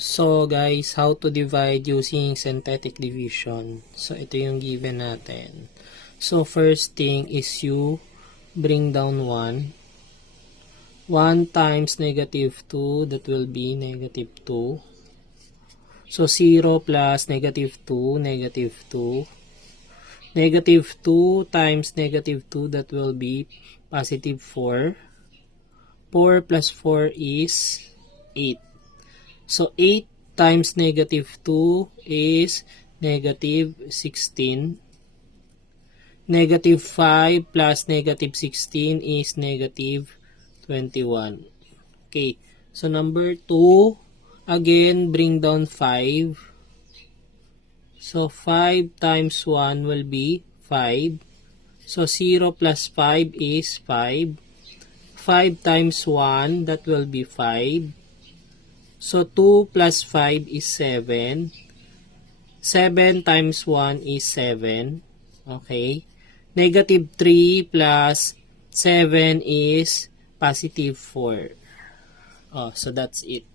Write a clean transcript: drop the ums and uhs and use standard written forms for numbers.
So guys, how to divide using synthetic division. So ito yung given natin. So first thing is you bring down 1. 1 times negative 2, that will be negative 2. So 0 plus negative 2, negative 2. Negative 2 times negative 2, that will be positive 4. 4 plus 4 is 8. So 8 times negative 2 is negative 16. Negative 5 plus negative 16 is negative 21. Okay, so number 2, again bring down 5. So 5 times 1 will be 5. So 0 plus 5 is 5. 5 times 1, that will be 5. So 2 plus 5 is 7. 7 times 1 is 7. Okay. Negative 3 plus 7 is positive 4. Oh, so that's it.